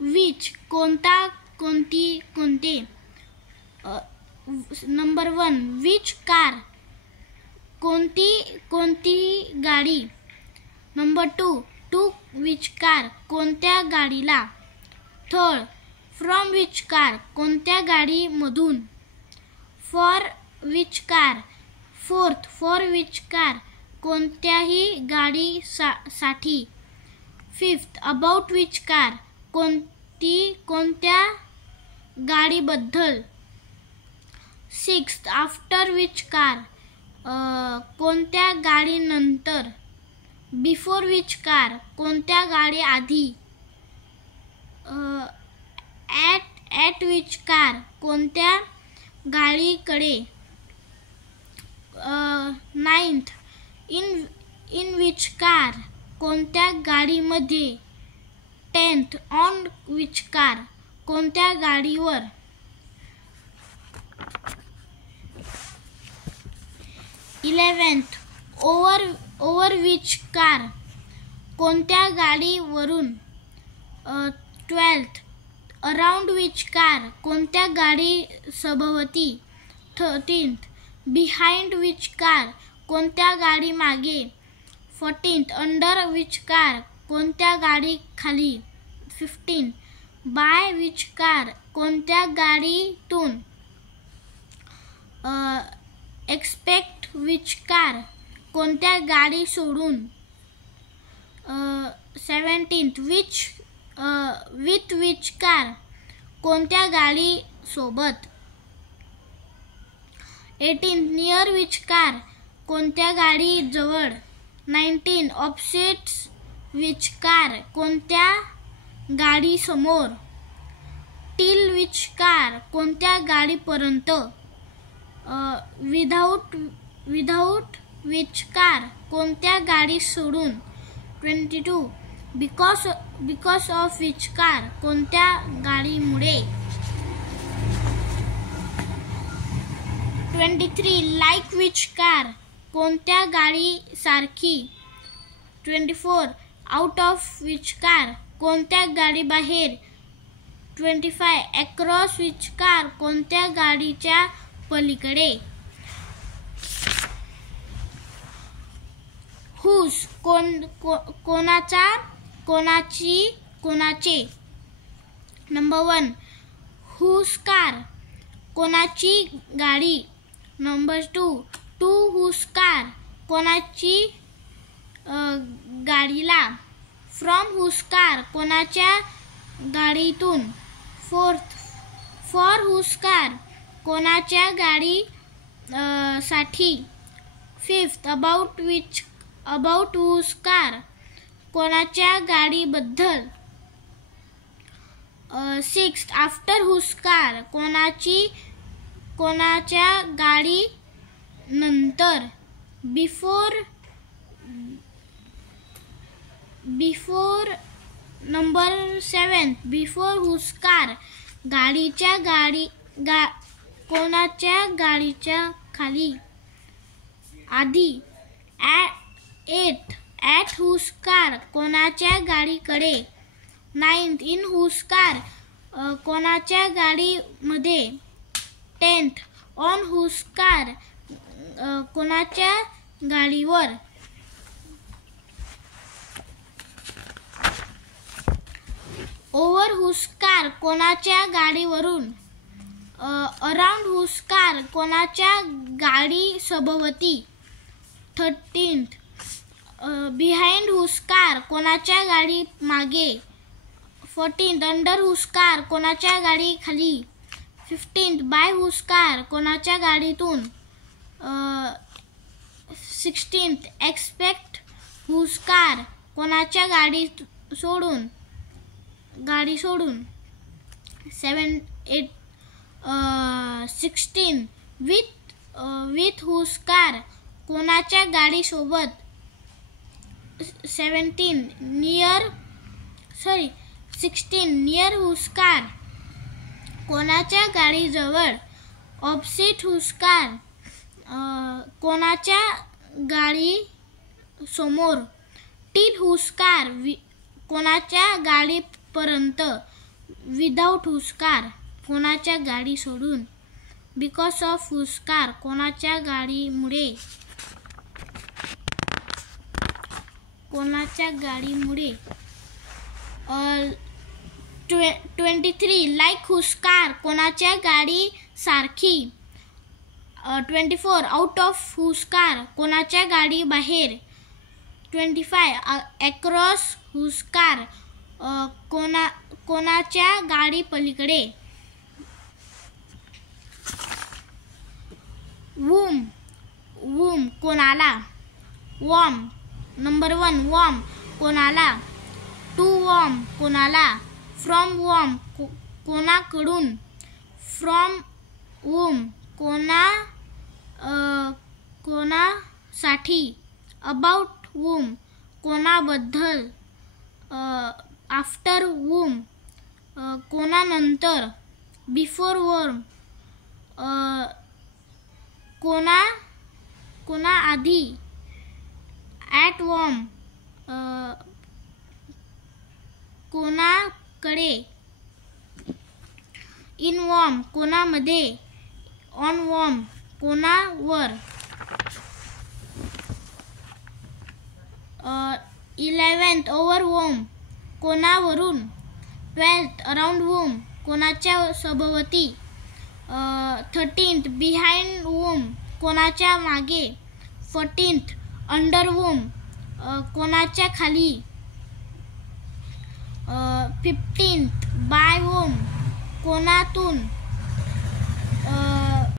Which कोणता कोणती कोणते. नंबर 1 विच कार कोणती कोणती गाडी. नंबर 2 टू विच कार कोणत्या गाडीला. थर्ड फ्रॉम विच कार कोणत्या गाडीमधून. For which car. Fourth for which car कोणत्याही गाडीसाठी. फिफ्थ अबाउट विच कार कोणत्या गाडीबद्दल. सिक्स्थ आफ्टर विच कार कोणत्या गाडीनंतर. बिफोर विच कार कोणत्या गाडीआधी. ॲट विच कार कोणत्या गाडीकडे. नाइन्थ इन विच कार कोणत्या गाडीमध्ये. 10th ऑन विच कार कोणत्या गाडीवर. 11th ओव्हर विच कार कोणत्या गाडीवरून. 12th अराउंड विच कार कोणत्या गाडी सभोवती. 13th बिहाइंड विच कार कोणत्या गाडी मागे. 14th अंडर विच कार कोणत्या गाडी खाली. 15th बाय विच कार कोणत्या गाडीतून. एक्सपेक्ट विच कार कोणत्या गाडी सोडून. 17th विथ विच कार कोणत्या गाडी सोबत. 18th नियर विच कार कोणत्या गाडी जवळ. 19th ऑपोजिट विच कार कोणत्या गाडी समोर. टिल विच कार कोणत्या गाडीपर्यंत. विदाउट विच कार कोणत्या गाडी सोडून. 22 बिकॉज ऑफ विच कार कोणत्या गाडीमुळे. 23 लाईक विच कार कोणत्या गाडीसारखी. 24 आउट ऑफ विच कार कोणत्या गाडीबाहेर. 25 अक्रॉस विच कार कोणत्या गाडीच्या पलीकडे. हुज कोणाचा कोणाचे. नंबर 1 हुज कार कोणाची गाडी. नंबर 2 टू हुज कार कोणाची गाडीला. फ्रॉम हुज कार कोणाच्या गाडीतून. फोर्थ फॉर हुज कार कोणाच्या गाडी साठी. फिफ्थ अबाउट हुज कार कोणाच्या गाडीबद्दल. सिक्स्थ आफ्टर हुज कार कोणाच्या गाडी नंतर. Before number 7 before whose car कोणाच्या गाडीच्या खाली आधी. 8 ॲट हुज कार कोणाच्या गाडीकडे. 9th इन हुज कार कोणाच्या गाडीमध्ये. 10th ऑन हुज कार कोणाच्या गाडीवर. ओव्हर हुज कार कोणाच्या गाडीवरून. अराउंड हुज कार कोणाच्या गाडी सभोवती. 13th बिहाइंड हुज कार कोणाच्या गाडी मागे. 14th अंडर हुज कार कोणाच्या गाडी खाली. 15th बाय हुज कार कोणाच्या गाडीतून. 16th एक्सपेक्ट हुज कार कोणाच्या गाडी सोडून. 16 विथ हुज कार कोणाच्या गाडी सोबत. 16 नियर हुज कार कोणाच्या गाडी जवळ. ऑपोजिट हुज कार कोणाच्या गाडी समोर. टिल हुज कार कोणाच्या गाडीपर्यंत. विदाउट हुस्कार कोणाच्या गाडी सोडून. बिकॉज ऑफ हुस्कार कोणाच्या गाडीमुळे. कोणाच्या गाडीमुळे. 23 लाईक हुस्कार कोणाच्या गाडी सारखी. 24 आउट ऑफ हुस्कार कोणाच्या गाडी बाहेर. 25 अक्रॉस हुस्कार कोणाच्या गाडी पलीकडे. वूम वूम कोणाला. वॉर्म नंबर 1 वॉर्म कोणाला. टू वॉर्म कोणाला. फ्रॉम वॉर्म कोणाकडून. फ्रॉम वूम कोणासाठी. अबाउट वूम कोणाबद्दल. आफ्टर वूम कोणानंतर. बिफोर वॉर्म कोणाआधी. ॲट वॉर्म कोणाकडे. इन वॉर्म कोणामध्ये. ऑन वॉर्म कोणावर. 11th ओव्हर वॉर्म कोणावरून. 12th अराउंड वॉर्म कोणाच्या सभोवती. 13th बिहाइंड वॉर्म कोणाच्या मागे. 14th अंडर वॉर्म कोणाच्या खाली. 15th bye warm कोणातून.